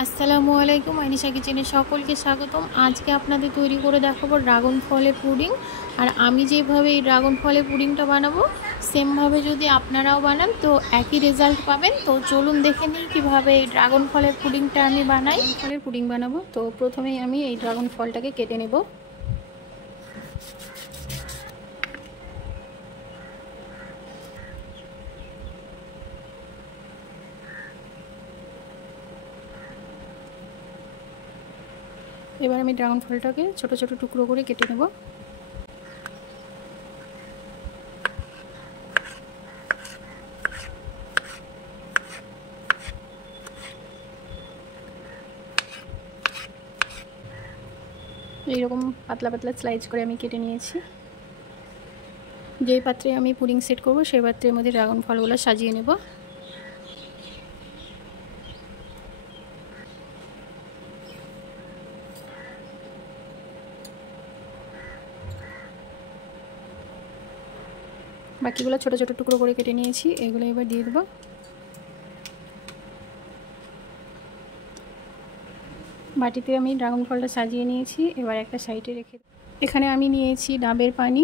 আসসালামু আলাইকুম, আনিশা কিচেনে সকলকে স্বাগতম। আজকে আপনাদের তৈরি করে দেখাবো ড্রাগন ফলের পুডিং। আর আমি যেভাবে এই ড্রাগন ফলের পুডিংটা বানাবো সেমভাবে যদি আপনারাও বানান তো একই রেজাল্ট পাবেন। তো চলুন দেখে নিই কীভাবে এই ড্রাগন ফলের পুডিংটা আমি বানাই। ফলের পুডিং বানাবো তো প্রথমেই আমি এই ড্রাগন ফলটাকে কেটে নেব। এবার আমি ড্রাগন ফলটাকে ছোট ছোট টুকরো করে কেটে নেব। এইরকম পাতলা পাতলা স্লাইস করে আমি কেটে নিয়েছি। যেই পাত্রে আমি পুডিং সেট করব সেই পাত্রের মধ্যে ড্রাগন ফলগুলো সাজিয়ে নেব। বাকিগুলো ছোট ছোট টুকরো করে কেটে নিয়েছি, এগুলো এবার দিয়ে দেবো। বাটিতে আমি ড্রাগন ফলটা সাজিয়ে নিয়েছি, এবার একটা সাইডে রেখে দেবো। এখানে আমি নিয়েছি ডাবের পানি,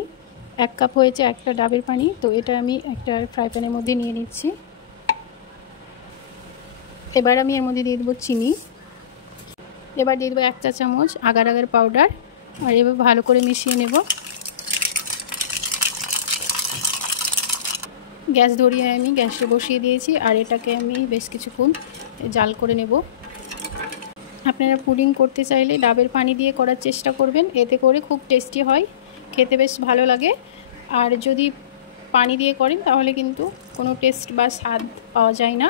1 কাপ হয়েছে একটা ডাবের পানি। তো এটা আমি একটা ফ্রাই প্যানের মধ্যে নিয়ে নিচ্ছি। এবার আমি এর মধ্যে দিয়ে দেবো চিনি। এবার দিয়ে দেবো 1 চা চামচ আগার আগার পাউডার। আর এবার ভালো করে মিশিয়ে নেব। গ্যাস ধরিয়ে আমি গ্যাসে বসিয়ে দিয়েছি আর এটাকে আমি বেশ কিছুক্ষণ জাল করে নেব। আপনারা পুডিং করতে চাইলে ডাবের পানি দিয়ে করার চেষ্টা করবেন, এতে করে খুব টেস্টি হয়, খেতে বেশ ভালো লাগে। আর যদি পানি দিয়ে করেন তাহলে কিন্তু কোনো টেস্ট বা স্বাদ পাওয়া যায় না।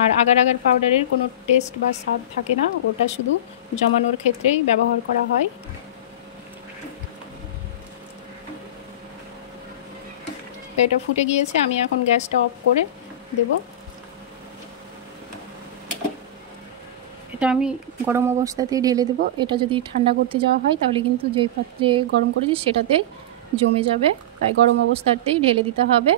আর আগার আগার পাউডারের কোনো টেস্ট বা স্বাদ থাকে না, ওটা শুধু জমানোর ক্ষেত্রেই ব্যবহার করা হয়। এটা ফুটে গিয়েছে, আমি এখন গ্যাসটা অফ করে দেব। এটা আমি গরম অবস্থাতেই ঢেলে দেবো। এটা যদি ঠান্ডা করতে যাওয়া হয় তাহলে কিন্তু যেই পাত্রে গরম করেছি সেটাতে জমে যাবে, তাই গরম অবস্থাতেই ঢেলে দিতে হবে।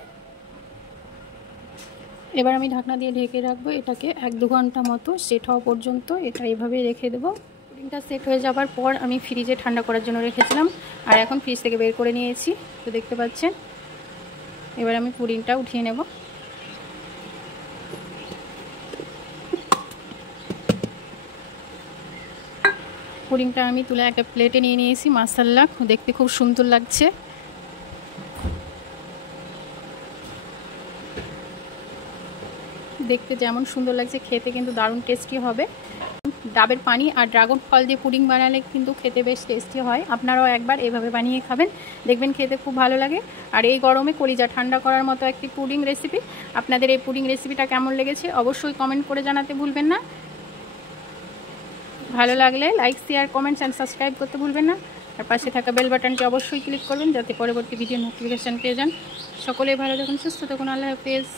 এবার আমি ঢাকনা দিয়ে ঢেকে রাখবো এটাকে 1-2 ঘন্টা মতো সেট হওয়া পর্যন্ত। এটা এভাবে রেখে দেবো। পুডিংটা সেট হয়ে যাবার পর আমি ফ্রিজে ঠান্ডা করার জন্য রেখেছিলাম, আর এখন ফ্রিজ থেকে বের করে নিয়েছি, তো দেখতে পাচ্ছেন। এবার আমি পুডিংটা উঠিয়ে নেব। পুডিংটা আমি তুলে একটা প্লেটে নিয়ে নিয়েছি। মাশাআল্লাহ, দেখতে খুব সুন্দর লাগছে। দেখতে যেমন সুন্দর লাগছে খেতে কিন্তু দারুণ টেস্টি হবে। ডাবের পানি আর ড্রাগন ফল দিয়ে পুডিং বানালে কিন্তু খেতে বেশ টেস্টি হয়। আপনারাও একবার এভাবে বানিয়ে খাবেন, দেখবেন খেতে খুব ভালো লাগে। আর এই গরমে কলিজা ঠান্ডা করার মতো একটি পুডিং রেসিপি। আপনাদের এই পুডিং রেসিপিটা কেমন লেগেছে অবশ্যই কমেন্ট করে জানাতে ভুলবেন না। ভালো লাগলে like, share, comments and subscribe করতে ভুলবেন না। আর পাশে থাকা বেল বাটনটি অবশ্যই ক্লিক করবেন যাতে পরবর্তী ভিডিও নোটিফিকেশান পেয়ে যান। সকলেই ভালো থাকুন, সুস্থ থাকুন। আল্লাহ হাফেজ।